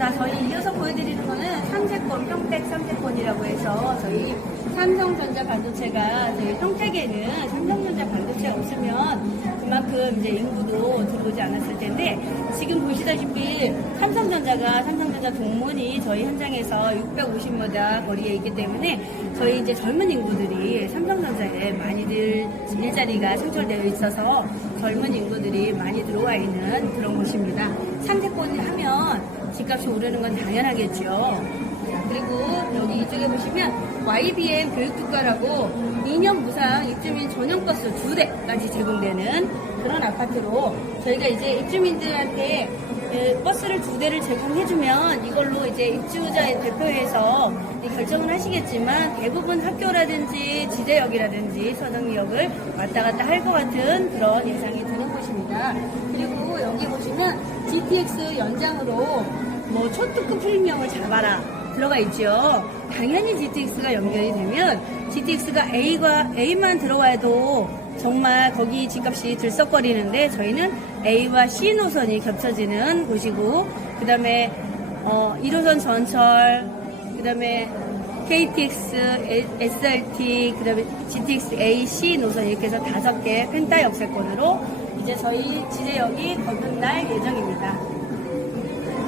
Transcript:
자, 저희 이어서 보여드리는 거는 삼세권, 평택 삼세권이라고 해서 저희 삼성전자 반도체가 저희 평택에는 삼성전자 반도체가 없으면 그만큼 이제 인구도 들어오지 않았을 텐데 지금 보시다시피 삼성전자가 삼성전자 동문이 저희 현장에서 650m 거리에 있기 때문에 저희 이제 젊은 인구들이 삼성전자에 많이들 일자리가 창출되어 있어서 젊은 인구들이 많이 들어와 있는 그런 곳입니다. 집 값이 오르는 건 당연하겠죠. 자, 그리고 여기 이쪽에 보시면 YBM 교육특가라고 2년 무상 입주민 전용 버스 두 대까지 제공되는 그런 아파트로 저희가 이제 입주민들한테 그 버스를 두 대를 제공해주면 이걸로 이제 입주자의 대표해서 이 결정을 하시겠지만 대부분 학교라든지 지대역이라든지 서정리역을 왔다 갔다 할 것 같은 그런 예상이 드는 곳입니다. 그리고 여기 보시면 GTX 연장으로 뭐 초특급 프리미엄을 잡아라 들어가 있죠. 당연히 GTX가 연결이 되면 GTX가 A가 A만 들어와도 정말 거기 집값이 들썩거리는데 저희는 A와 C 노선이 겹쳐지는 곳이고 그 다음에 어, 1호선 전철 그 다음에 KTX, SRT, 그 다음에 GTX A, C 노선 이렇게 해서 다섯 개 펜타 역세권으로 이제 저희 지제역이 거듭날 예정입니다.